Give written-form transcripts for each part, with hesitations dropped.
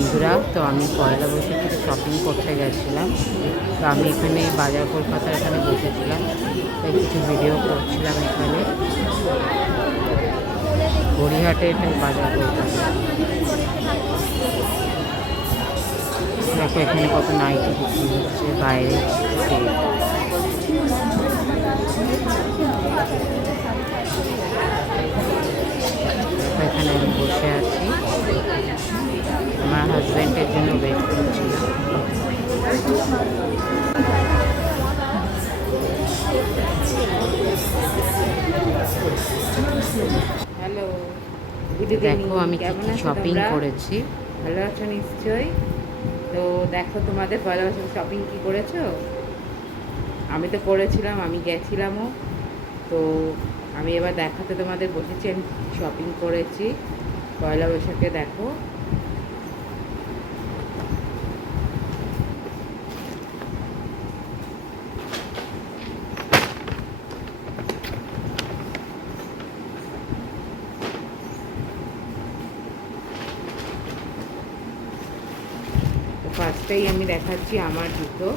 বন্ধুরা, তো আমি পয়লা বৈশাখে শপিং করতে গেছিলাম। তো আমি এখানে বাজার কলকাতার এখানে বসেছিলাম, তাই কিছু ভিডিও করছিলাম। এখানে গড়িয়াহাটে, এটাই বাজার কলকাতা। দেখো এখানে কত নাইটি বিক্রি হচ্ছে বাইরে। দেখো এখানে আমি বসে আছি, আমার হাজব্যান্ডের জন্য ওয়েট করছিলাম। হ্যালো, দেখো আমি কি শপিং করেছি। ভালো আছো নিশ্চয়ই। তো দেখো তোমাদের পয়লা বৈশাখ শপিং কি করেছো? আমি তো করেছিলাম, আমি গেছিলামও। তো আমি এবার দেখাতে তোমাদের বসেছি আমি শপিং করেছি পয়লা বৈশাখে। দেখো ফার্স্টেই আমি দেখাচ্ছি আমার জুতো।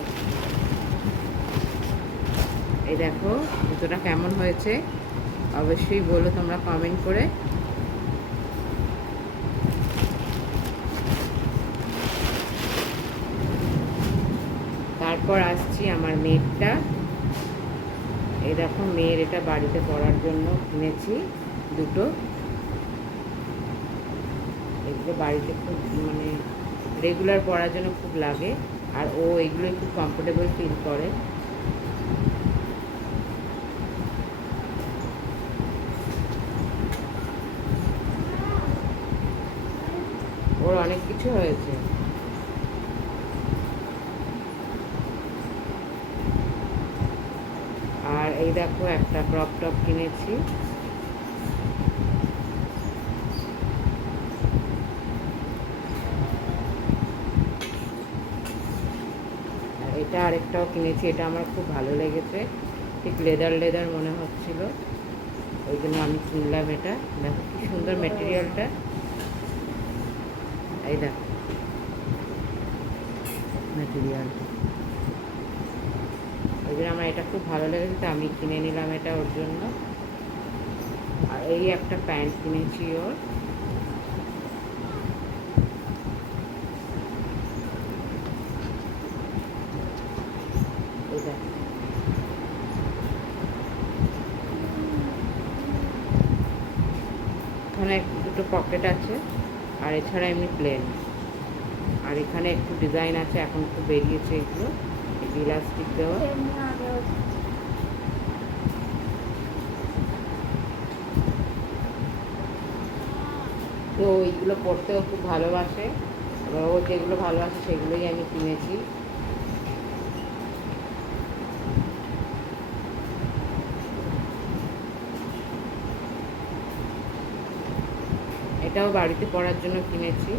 এই দেখো জুতোটা কেমন হয়েছে অবশ্যই বলো তোমরা কমেন্ট করে। তারপর আসছি আমার মেয়েরটা। এই দেখো মেয়ের এটা বাড়িতে পরার জন্য কিনেছি দুটো। এগুলো বাড়িতে খুব মানে রেগুলার পরার জন্য খুব লাগে, আর ও এগুলোই খুব কমফোর্টেবল ফিল করে। ওর অনেক কিছু হয়েছে। আর এই দেখো একটা ক্রপ টপ কিনেছি। এটা আরেকটাও কিনেছি, এটা আমার খুব ভালো লেগেছে, ঠিক লেদার লেদার মনে হচ্ছিল, ওই জন্য আমি কিনলাম এটা। দেখো কি সুন্দর ম্যাটেরিয়ালটা, এই দেখো ম্যাটেরিয়ালটা, ওই জন্য আমার এটা খুব ভালো লেগেছে, তো আমি কিনে নিলাম এটা ওর জন্য। আর এই একটা প্যান্ট কিনেছি ওর। এখানে দুটো পকেট আছে, আর এছাড়া এমনি প্লেন। আর এখানে একটু ডিজাইন আছে, এখন খুব বেরিয়েছে এগুলো, ইলাস্টিক দেওয়া। তো এইগুলো পরতেও খুব ভালোবাসে, এবার ও যেগুলো ভালোবাসে সেগুলোই আমি কিনেছি। এটাও বাড়িতে পরার জন্য কিনেছি।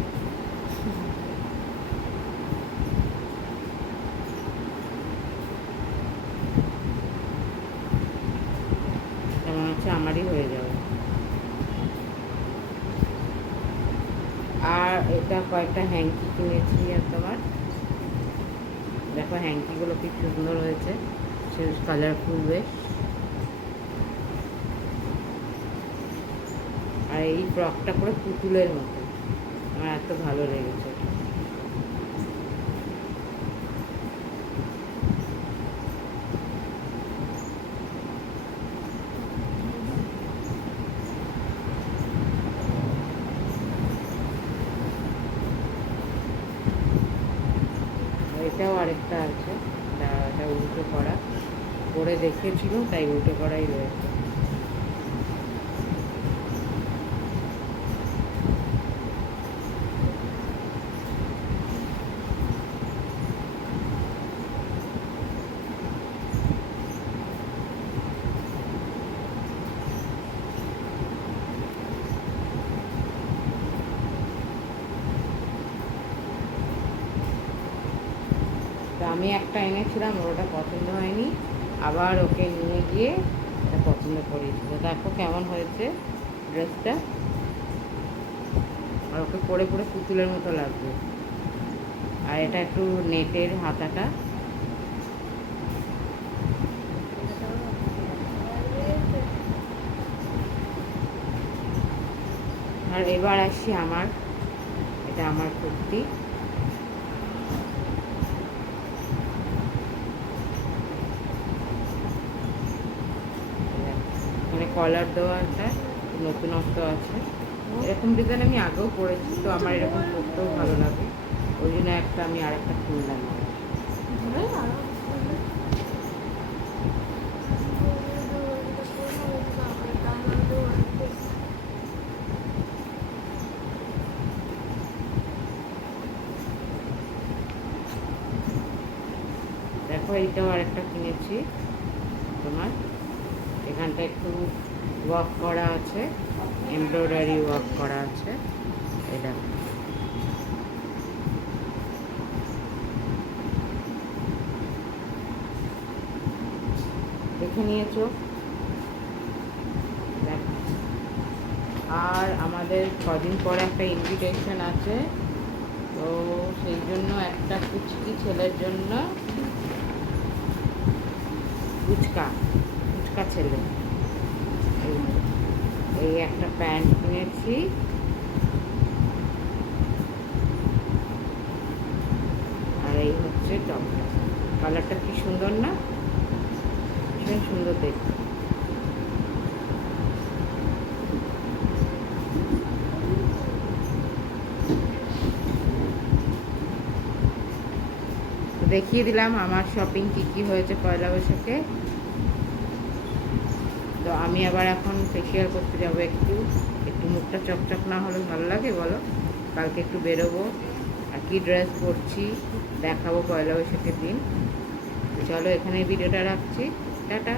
মনে হচ্ছে আমারই হয়ে যাবে। আর এটা কয়েকটা হ্যাঙ্কি কিনেছি। আর তোমার দেখো হ্যাঙ্কিগুলো কি সুন্দর হয়েছে, কালারফুল বেশ। আর এই ফ্রকটা পুরো পুতুলের মতো, আমার এত ভালো লেগেছে। এটাও আরেকটা আছে, এটা উল্টো করা, পরে দেখেছিল তাই উল্টো করাই রয়েছে। তো আমি একটা এনেছিলাম, ওর ওটা পছন্দ হয়নি, আবার ওকে নিয়ে গিয়ে এটা পছন্দ করিয়েছিল। দেখো কেমন হয়েছে ড্রেসটা, আর ওকে পরে পরে পুতুলের মতো লাগবে। আর এটা একটু নেটের হাতাটা। আর এবার আসি আমার, এটা আমার কুর্তি। মানে কলার দেওয়া একটা নতুনত্ব আছে। এরকম ডিজাইন আমি আগেও পরেছি, তো আমার এরকম পরতেও ভালো লাগে, ওই জন্য একটা আমি আরেকটা কিনলাম। দেখো এইটাও আরেকটা কিনেছি তোমার, এখানটা একটু ওয়ার্ক করা আছে, এমব্রয়ডারি ওয়ার্ক করা আছে। এটা দেখে নিয়েছো? দেখো, আর আমাদের কদিন পরে একটা ইনভিটেশন আছে, তো সেই জন্য একটা কুচকি ছেলের জন্য, ফুচকা ফুচকা ছেলে, এই এই একটা প্যান্ট কিনেছি। আর এই হচ্ছে টপটা, কালারটা কি সুন্দর না, ভীষণ সুন্দর দেখতে। দেখিয়ে দিলাম আমার শপিং কি কি হয়েছে পয়লা বৈশাখে। তো আমি আবার এখন ফেসিয়াল করতে যাবো, একটু একটু মুখটা চকচক না হলে ভালো লাগে বলো? কালকে একটু বেরোবো, আর কি ড্রেস পরছি দেখাবো পয়লা বৈশাখের দিন। চলো এখানে ভিডিওটা রাখছি, টাটা।